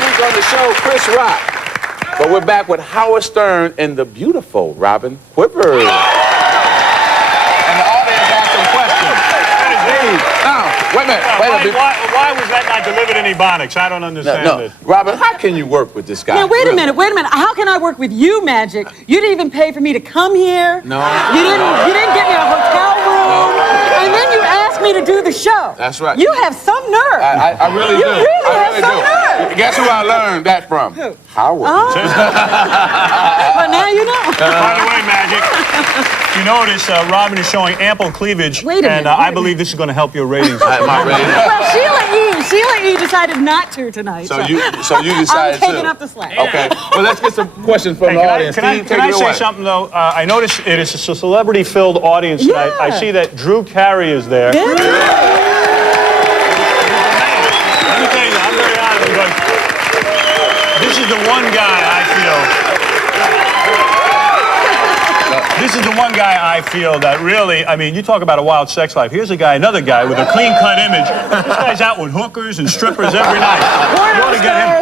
week on the show, Chris Rock. But we're back with Howard Stern and the beautiful Robin Quivers. And the audience has some questions. Now, wait a minute. Why was that not delivered in Ebonics? I don't understand this. Robin, how can you work with this guy? Now, wait a minute. How can I work with you, Magic? You didn't even pay for me to come here. No. You didn't get me a hotel room. No. And then you asked me to do the show. That's right. You have some nerve. I really do. You really have some nerve. Guess who I learned that from? Who? Howard. Oh. Well, now you know. By the way, Magic, you notice Robin is showing ample cleavage. Wait a minute. And I believe this is going to help your ratings. My ratings. Well, Sheila E. decided not to tonight. So you decided I'm to. taking up the slack. Okay. Well, let's get some questions from the audience. Can I say something, though? I notice it is a celebrity-filled audience tonight. Yeah. I see that Drew Carey is there. Yeah. Let me tell you, I'm very honest because this is the one guy I feel that really, I mean, you talk about a wild sex life. Here's another guy with a clean-cut image. This guy's out with hookers and strippers every night.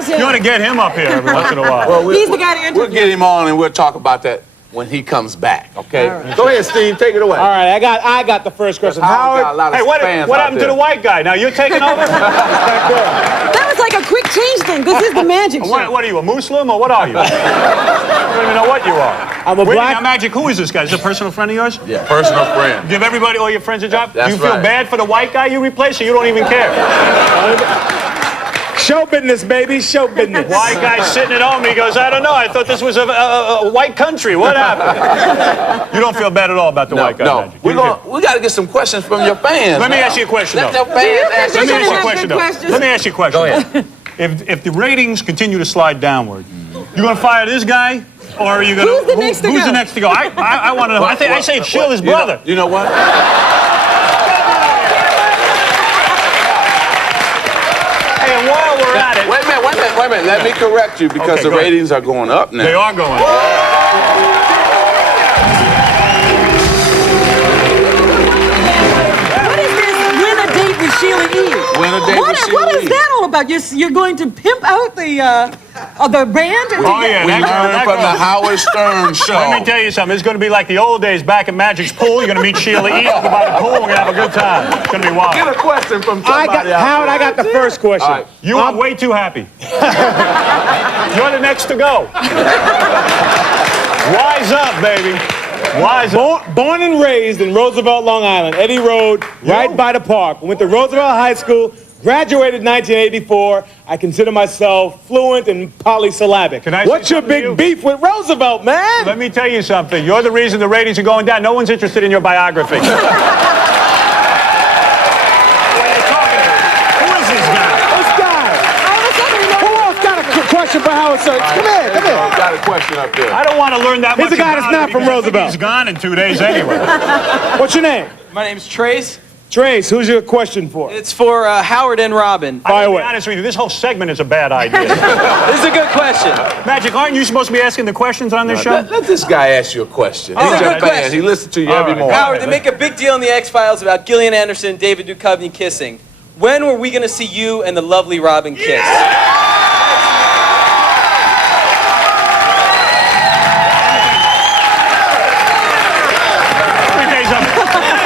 You ought to get him up here every once in a while. Well, He's the guy to interview. We'll get him on and we'll talk about that when he comes back, okay? Right. Go ahead, Steve, take it away. All right, I got the first question. Howard, hey, what happened to the white guy? Now you're taking over? That was like a quick change thing. This is the Magic show. What are you, a Muslim or what are you? I don't even know what you are. I'm a black... Now, Magic, who is this guy? Is this a personal friend of yours? Yeah, personal friend. Give everybody, all your friends a job? That's Do you feel right. bad for the white guy you replaced or you don't even care? Show business, baby, show business. White guy sitting at home, he goes, I don't know, I thought this was a white country. What happened? You don't feel bad at all about the white guy, Magic? We got to get some questions from your fans. Let me ask you a question, Let though. the fans ask you Let me ask you a questions. question, though. Let me ask you a question. Go ahead. If the ratings continue to slide downward, you going to fire this guy? Or are you going to... Who's the next to go? Who's the next to go? I want to know. I say it's Sheila's brother. You know what? Hey, and while we're at it... Wait a minute. Let me correct you because the ratings are going up now. They are going up. What is this win a date with Sheila E? Win a date with Sheila What E. is that all about? You're going to pimp out the band? Oh, yeah. We learned from the Howard Stern show. Let me tell you something. It's going to be like the old days back at Magic's pool. You're going to meet Sheila E. Up by the pool. We're going to have a good time. It's going to be wild. Get a question from somebody else. Howard, I got the first question. All right. You are way too happy. You're the next to go. Wise up, baby. Wise up. Born and raised in Roosevelt, Long Island, Eddie Road, right by the park. Went to Roosevelt High School, graduated in 1984. I consider myself fluent and polysyllabic. Can I say What's your something to big you? beef with Roosevelt, man? Let me tell you something. You're the reason the ratings are going down. No one's interested in your biography. Who is this guy? This guy. Who else got a question for Howard Stern? Come here. Got a question up there. I don't want to learn that much. Here's a guy that's about not him from because I think Roosevelt. He's gone in 2 days anyway. What's your name? My name's Trace. Trace, who's your question for? It's for Howard and Robin. Fire I'll be away. honest with you, this whole segment is a bad idea. This is a good question. Magic, aren't you supposed to be asking the questions on this show? Let this guy ask you a question. It's He's a your good fan. question. He listens to you All every right. morning. Howard, they make a big deal in the X-Files about Gillian Anderson and David Duchovny kissing. When were we going to see you and the lovely Robin kiss?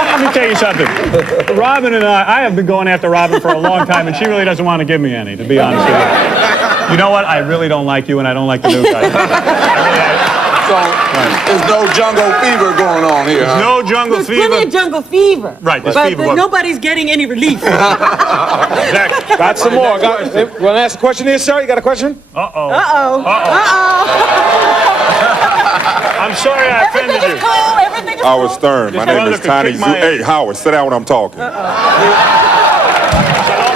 Let me tell you something. Robin and I have been going after Robin for a long time, and she really doesn't want to give me any, to be honest with you. You know what? I really don't like you, and I don't like the new guy. So there's no jungle fever going on here. There's no jungle There's fever. plenty of jungle fever. Right, there's but fever. nobody's getting any relief. Exactly. Got some more. Want to ask a question here, sir? You got a question? Uh-oh. Uh-oh. I'm sorry I offended Everything you. is cool. Everything is Howard cool. Stern. My This name brother is could Tiny kick Zoo. my ass. Hey, Howard, sit down when I'm talking. Shalom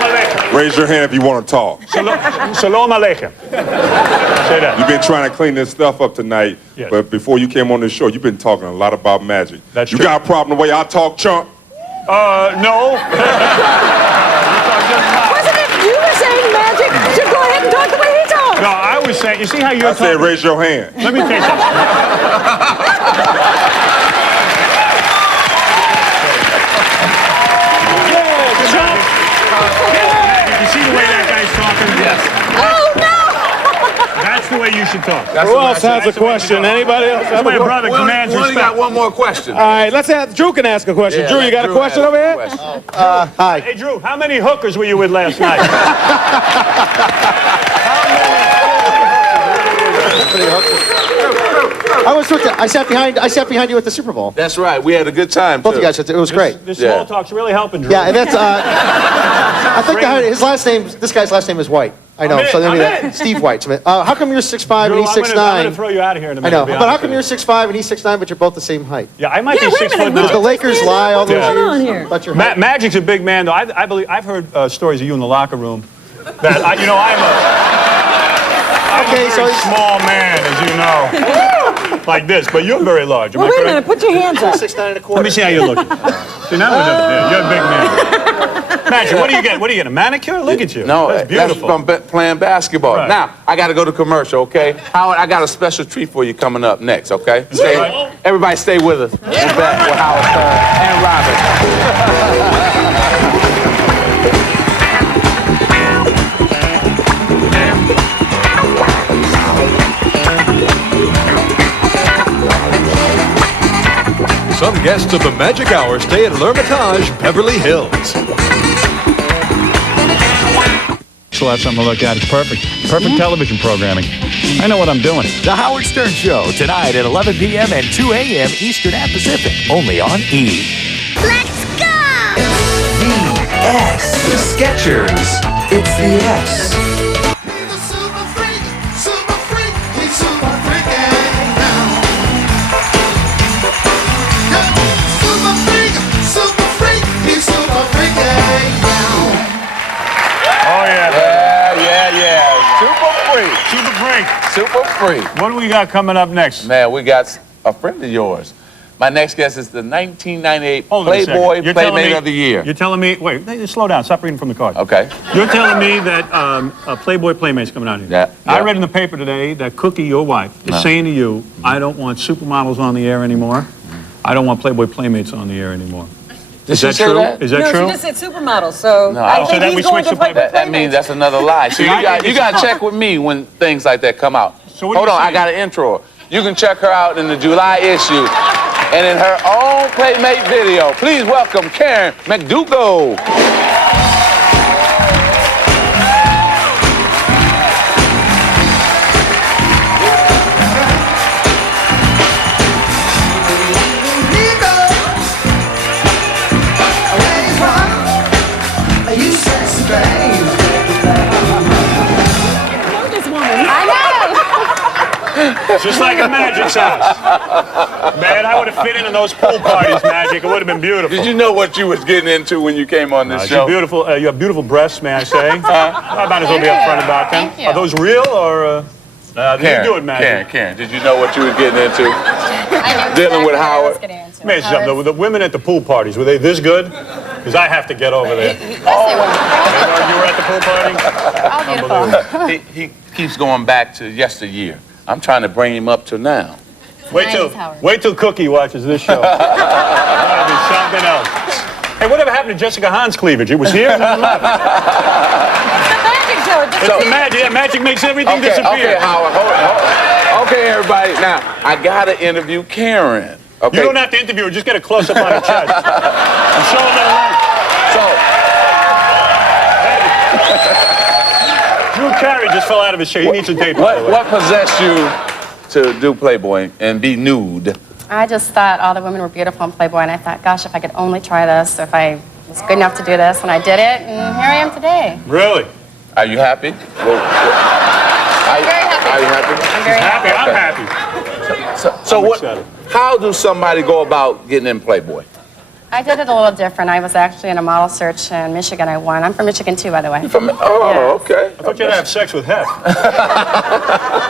Aleichem. Raise your hand if you want to talk. Shalom Aleichem. Say that. You've been trying to clean this stuff up tonight, Yes. but before you came on this show, you've been talking a lot about magic. That's you true. got a problem the way I talk, chump? No. Wasn't it you were saying Magic should go ahead and talk the way he talks? No, I was saying, you see how you're I said talking? raise your hand. Let me tell you something. You see the way that guy's talking? Yes. Oh, no! way you should talk. That's Who the way else I has say a question? Anybody else That's have the way a a question? brother it. commands We only got respect. one more question. All right, let's have Drew can ask a question. Yeah, Drew, you let got a Drew question ask over a here? question. Hi. Hey, Drew, how many hookers were you with last night? I sat behind you at the Super Bowl. That's right. We had a good time, Both too. of you guys, it was great. This Yeah. small talk's really helping, Drew. Yeah, and that's I think his last name. This guy's last name is White. I know. I'm in, So I'm that in. Steve White. So, how come you're 6'5" Drew, and he's I'm 6'9"? gonna throw you out of here in a I minute. know. to be But how honest come with you're 6'5" and he's 6'9", but you're both the same height? Yeah, I might Yeah, be wait a 6 minute, foot would The you nine. Lakers stand lie up? all those What's going on years here? about your height. Magic's a big man, though. I believe I've heard stories of you in the locker room. That I'm Okay, a so very he's small man, as you know, like this. But you're very large. Am Well, I wait a correct? minute. Put your hands up. 6'9" and a Let quarter. me see how you're looking. See, now we're done. Yeah, you're a big man. Magic, what do you get? What do you get? A manicure? Look at you. No, that's beautiful. from playing basketball. Right. Now, I got to go to commercial, okay? Howard, I got a special treat for you coming up next, okay? Stay, right. everybody stay with us. We're back with Howard Stern and Robin. Some guests of the Magic Hour stay at L'Hermitage, Beverly Hills. Still have something to look at. It's perfect. Perfect television programming. I know what I'm doing. The Howard Stern Show, tonight at 11 p.m. and 2 a.m. Eastern and Pacific, only on E! Let's go! S. The Skechers. It's the S. He's a super freak, he's super freaking now. Super freak, he's super freaking now. Oh, yeah. Yeah. Super free. Super freak. Super free. What do we got coming up next? Man, we got a friend of yours. My next guest is the 1998 Hold on a second. Playboy You're telling Playmate me- of the Year. You're telling me, wait, slow down. Stop reading from the card. Okay. You're telling me that a Playboy Playmate's coming out here. Yeah. I read in the paper today that Cookie, your wife, is saying to you, I don't want supermodels on the air anymore. I don't want Playboy Playmates on the air anymore. Is she that say true? that? Is that No, true? she just said supermodel, so No, I so think then we he's going switch to to play That means Playmates. that's another lie. See, See, I think you it's got to a check with me when things like that come out. So what are Hold you on, I saying? got an intro. You can check her out in the July issue and in her own Playmate video. Please welcome Karen McDougal. You sexy babe. Know this woman. I Just like a Magic's house. Man, I would have fit in those pool parties, Magic. It would have been beautiful. Did you know what you was getting into when you came on this You're show? beautiful. You have beautiful breasts, may I say? I might as well be upfront about them. Thank you. Are those real or? You do it, Magic. Karen, did you know what you were getting into? I knew Dealing with exactly what I Howard. was getting into. Man, Howard's- the women at the pool parties, were they this good? Because I have to get over there. Yes, they were. You were at the pool party? All beautiful. He keeps going back to yesteryear. I'm trying to bring him up to now. Wait till Cookie watches this show. That'll be something else. Hey, whatever happened to Jessica Hahn's cleavage? It was here and then left. The magic show. It It's the magic. Yeah, magic makes everything disappear. Okay, Howard, hold. Okay, everybody. Now, I got to interview Karen. Okay. You don't have to interview her. Just get a close-up on her chest. And show her that line. So, Drew Carey just fell out of his chair. He needs a date, by the way. what possessed you to do Playboy and be nude? I just thought all the women were beautiful in Playboy, and I thought, gosh, if I could only try this, if I was good enough to do this, and I did it, and here I am today. Really? Are you happy? Very happy. Are you happy? I'm very happy. Happy? I'm happy. So I'm what? excited. How do somebody go about getting in Playboy? I did it a little different. I was actually in a model search in Michigan. I won. I'm from Michigan, too, by the way. Okay. I thought you had to have sex with Hef.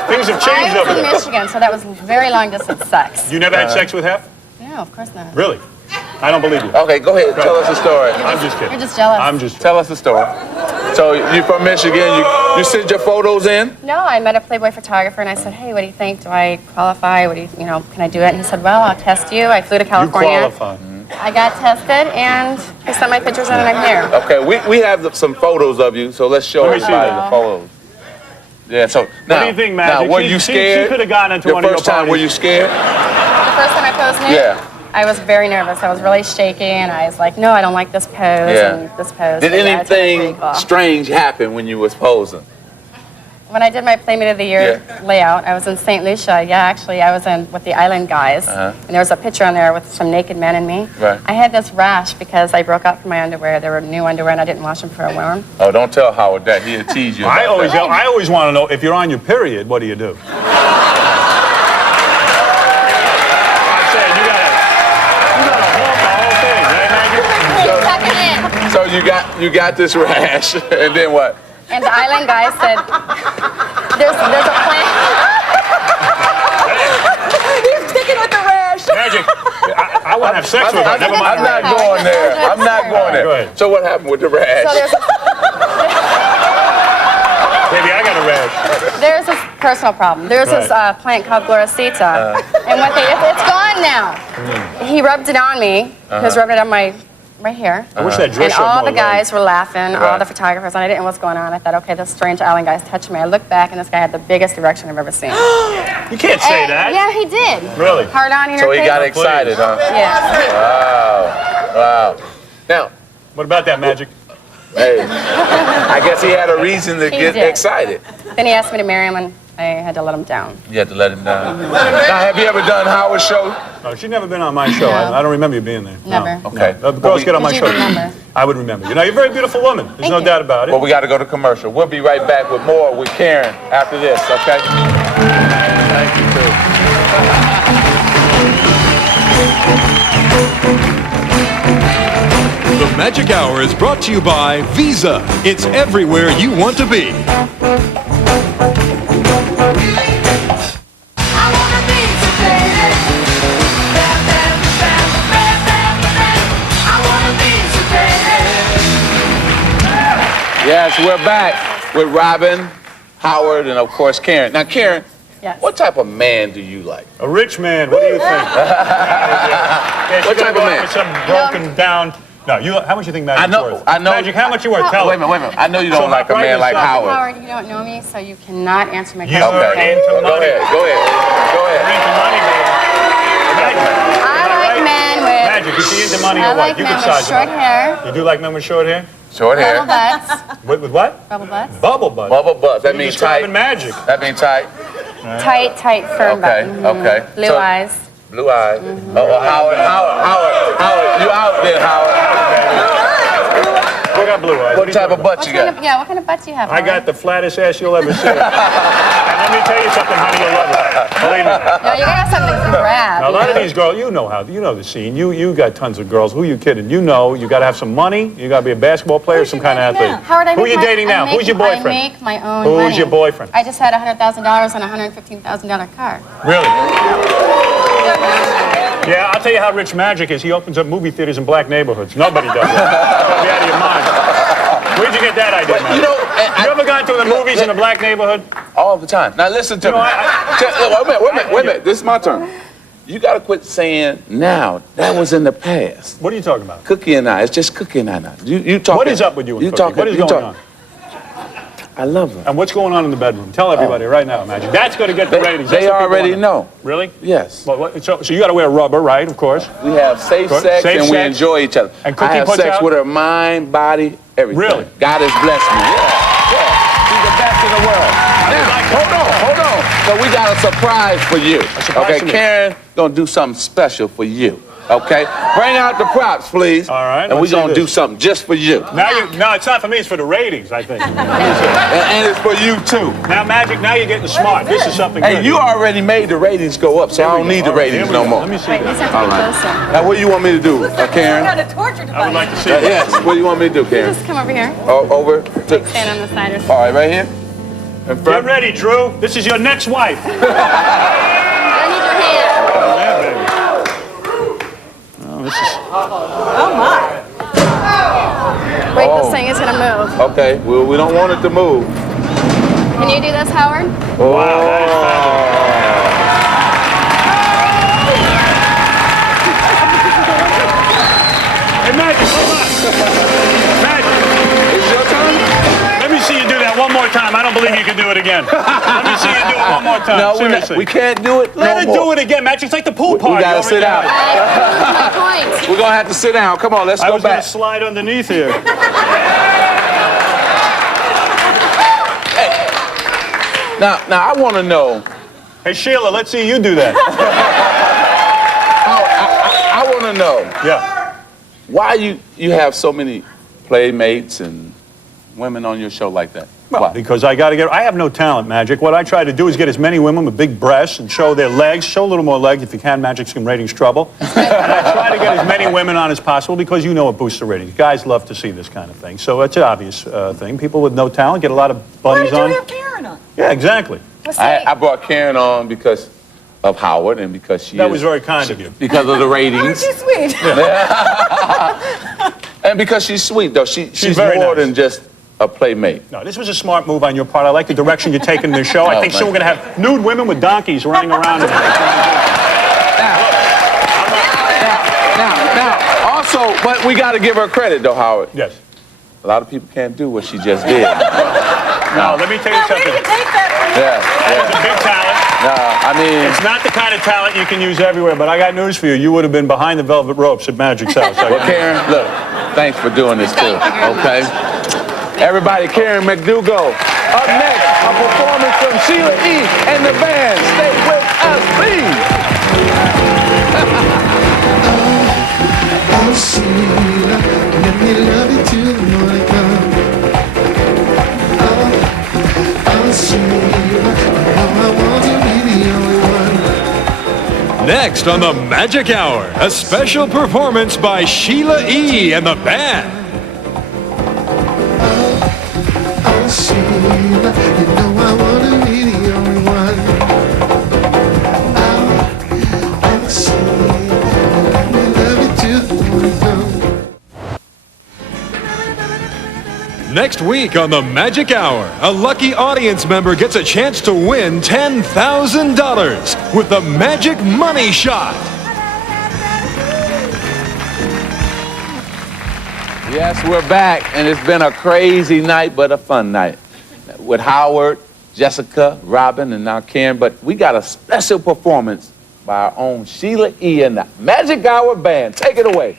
Things have I changed was over in there. Michigan, so that was very long-distance sex. You never had sex with Hef? No, of course not. Really? I don't believe you. Okay, go ahead. Tell us the story. I'm just kidding. You're just jealous. I'm just. Tell us the story. So you from Michigan? You sent your photos in? No, I met a Playboy photographer, and I said, hey, what do you think? Do I qualify? What do you can I do it? And he said, well, I'll test you. I flew to You California. qualify. I got tested, and I sent my pictures in, and I'm here. Okay, we have some photos of you, so let's show Let me see everybody that. the photos. Yeah, so now, What do you think, Magic? now were you scared? She could have gotten into Your one of your first time, were parties. you scared? The first time I posed nude, Yeah. I was very nervous. I was really shaky, and I was like, no, I don't like this pose Yeah. and this pose. Did But yeah, it's anything pretty cool. strange happen when you was posing? When I did my Playmate of the Year Yeah. layout, I was in St. Lucia. Yeah, actually, I was in with the Island Guys, and there was a picture on there with some naked men and me. Right. I had this rash because I broke out from my underwear. They were new underwear, and I didn't wash them for a worm. Oh, don't tell Howard that. He'll tease you. I about always, that. I always want to know if you're on your period, what do you do? I'm saying you gotta hold the whole thing, right, Maggie? So you got this rash, and then what? And the Island Guys said, there's a plan. He's sticking with the rash. Magic, I want to have sex with her. Never mind. I'm not going there. I'm not going Go there. ahead. So what happened with the rash? So Baby, I got a rash. there's this personal problem. There's this plant called Gloricita, and it's gone now. He rubbed it on me. He was rubbing it on my right here. I wish that dress And showed all more the guys were laughing, all Right. the photographers, and I didn't know what's going on. I thought, okay, this strange island guy's touching me. I looked back, and this guy had the biggest erection I've ever seen. You can't say And- that. Yeah, he did. Really? Hard on here. So he got excited, huh? Yeah. Wow. Now, What about that, Magic? hey, I guess he had a reason to He get did. excited. Then he asked me to marry him, and I had to let him down. You had to let him down. Now, have you ever done Howard's show? No, she's never been on my show. No. I don't remember you being there. Never. No. Okay. No. The girls get on my Would show. you remember? I would remember. You know, you're a very beautiful woman. There's Thank no you. doubt about it. Well, we got to go to commercial. We'll be right back with more with Karen after this, okay? Thank you, too. The Magic Hour is brought to you by Visa. It's everywhere you want to be. Yes, we're back with Robin, Howard, and of course Karen. Now, Karen, Yes. what type of man do you like? A rich man. What do you think? Yeah, What type of man? For some broken down. No, you. How much you think Magic's worth? I know. Magic, how much you worth? Tell Wait a us. minute. I know you don't So like a right man like inside- Howard. Howard, you don't know me, so you cannot answer my You question. are Okay. into Well, go money. ahead. Go ahead. Go You're ahead. into money, baby. Magic. I like men with. Magic, is she into money I or what? like You men can with size short them up. hair, You do like men with short hair? Short hair. bubble butts, With what? bubble butts, Bubble butt. Bubble butts. That You're means tight. describing Magic. That means tight. tight, firm Okay. butt. Okay. Blue So- eyes. Blue eyes. Oh, Howard. You out there, Howard. I got blue eyes. What type of butt What you kind got? of, yeah, what kind of butt do you have? I got the flattest ass you'll ever see. And let me tell you something, honey, you'll love it. Believe me. No, you gotta have something to grab. Now, a lot of these girls, you know the scene. You got tons of girls. Who you kidding? You know, you got to have some money. You got to be a basketball player, some kind of athlete. Howard, Who are you dating now? Who's your boyfriend? I make my own Who's money. your boyfriend? I just had $100,000 on a $115,000 car. Really? Yeah, I'll tell you how rich Magic is. He opens up movie theaters in black neighborhoods. Nobody does that. Be out of your mind. Where'd you get that idea, man? You know, You ever gone to the movies in a black neighborhood? all the time. Now listen to me. Wait a minute. This is my turn. You got to quit saying now. That was in the past. What are you talking about? Cookie and I. It's just Cookie and I now. You talking. What is up with you and You Cookie? talking. What is you going talking. on? I love her. And what's going on in the bedroom? Tell everybody right now, Magic. That's going to get the ratings. That's They what people already wanna know. Really? Yes. Well, so you got to wear rubber, right? Of course. We have safe Good. sex Safe and we sex. enjoy each other. And Cookie I have puts sex out- with her mind, body, everything. Really? God has blessed me. Yeah. She's the best in the world. Now, hold on. So we got a surprise for you. surprise Okay, for me. Karen gonna do something special for you. Okay? Bring out the props, please. All right, And we're let's see gonna this. do something just for you. No, it's not for me. It's for the ratings, I think. And it's for you too. Now, Magic, now you're getting smart. This is something Hey, good. you already made the ratings go up, so I don't need the All right, ratings here we no go. more. Let me see Wait, this. these have to All be right. closer. Now, what do you want me to do, Karen? Got a torture device. I would like to see Yes, what do you want me to do, Karen? Just come over here. Over to, Stand on the side or all right, right here? In Get front? ready, Drew. This is your next wife. I need your hand. Yeah, baby. Oh, this is... Oh my. Wait, Oh. this thing is gonna move. Okay, well, we don't want it to move. Can you do this, Howard? Wow, that is fabulous. Hey, Magic, hold on. Magic, It's your turn? let me see you do that one one more time. I don't believe you can do it again. Let me see you do it one more time. No, Seriously. we can't do it. Let no her more. do it again, Max. It's like the pool party. We gotta over sit there. down. My point. We're gonna have to sit down. Come on, let's I go was going back. to slide underneath here. Now, I want to know. Hey, Sheila, let's see you do that. I want to know Yeah. why you have so many playmates and women on your show like that. Well, Why? because I have no talent, Magic. What I try to do is get as many women with big breasts and show their legs. Show a little more legs if you can. Magic's in ratings trouble. And I try to get as many women on as possible because you know it boosts the ratings. Guys love to see this kind of thing. So it's an obvious thing. People with no talent get a lot of Why bunnies did you on. have Karen on? Yeah, exactly. I brought Karen on because of Howard and because she That was very kind of you. because of the Aren't ratings. you sweet? And because she's sweet, though. She's very more nice. than just a playmate. No, this was a smart move on your part. I like the direction you're taking this show. I Oh, think soon thank we're going to have nude women with donkeys running around. Now, also, but we got to give her credit, though, Howard. Yes. A lot of people can't do what she just did. Now, let me tell you Where did something. you take that from? It's a big talent. I mean, It's not the kind of talent you can use everywhere, but I got news for you. You would have been behind the velvet ropes at Magic's house. well, Karen, look, thanks for doing this, too, okay? Everybody, Karen McDougal. Up next, a performance from Sheila E. and the band. Stay with us, please. Oh, Sheila, let me love you till the morning comes. Oh, Sheila, you know I want to be the only one. Next on the Magic Hour, a special performance by Sheila E. and the band. Oh, Sheila, you know I want to be the only one. Oh, Sheila, let me love you till the morning comes. Next week on the Magic Hour, a lucky audience member gets a chance to win $10,000 with the Magic Money Shot. Yes, we're back, and it's been a crazy night, but a fun night. With Howard, Jessica, Robin, and now Karen, but we got a special performance by our own Sheila E. and the Magic Hour Band. Take it away.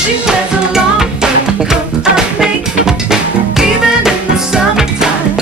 She wears a long fur coat of pink, even in the summertime.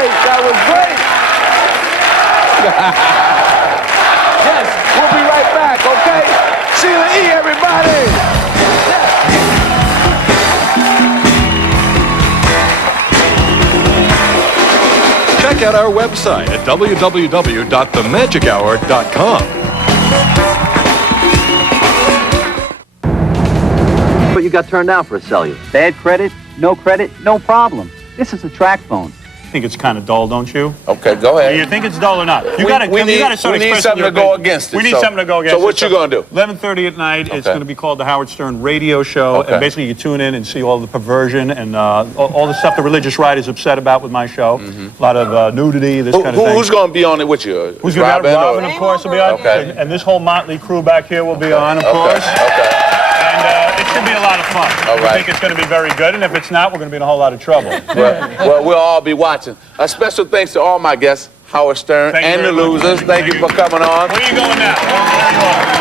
great. That was great. Yes, we'll be right back, okay? Sheila E., everybody. Check out our website at www.themagichour.com. But you got turned down for a cellular. Bad credit, no problem. This is a track phone. I think it's kind of dull, don't you? Okay, go Do ahead. you think it's dull or not? You We need something something to go against it. We need So- something to go against so what you gonna do? 11:30 at night. It's Okay. going to be called the Howard Stern Radio Show. Okay. And basically you tune in and see all the perversion and all the stuff the religious right is upset about with my show. A lot of nudity, this kind of thing. Who's gonna be on it with you? Who's going to be on? Robin, or- of course, will be on. Okay. And this whole motley crew back here will be on, of course. Okay. And it should be a lot of fun. All I right. think it's going to be very good. And if it's not, we're going to be in a whole lot of trouble. Well, we'll all be watching. A special thanks to all my guests, Howard Stern Thank you and the very much. losers. Thank you for coming on. Where are you going now?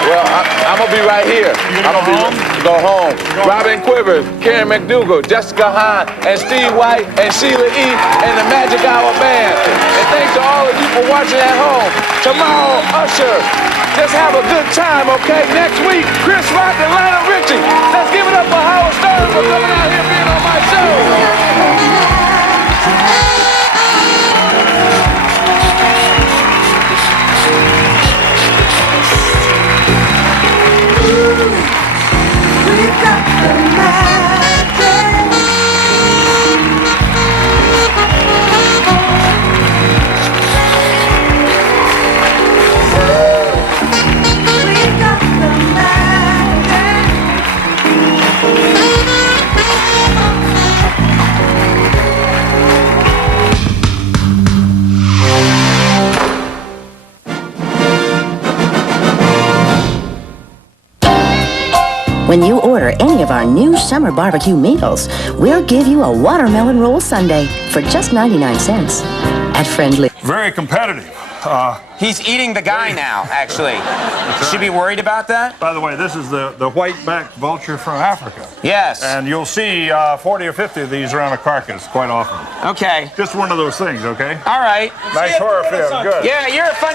Well, I'm going to be right here. You gonna Go home? Robin Quivers, Karen McDougal, Jessica Hahn, and Steve White, and Sheila E., and the Magic Hour Band. And thanks to all of you for watching at home. Tomorrow, Usher. Just have a good time, okay? Next week, Chris Rock and Lionel Richie. Let's give it up for Howard Stern for coming out here being on my show. When you order any of our new summer barbecue meals, we'll give you a watermelon roll sundae for just 99 cents at Friendly. Very competitive. He's eating the guy now, actually. Should be worried about that? By the way, this is the white-backed vulture from Africa. Yes. And you'll see 40 or 50 of these around a carcass quite often. Okay. Just one of those things, okay? All right. Nice horror film. Good. Yeah, you're a fun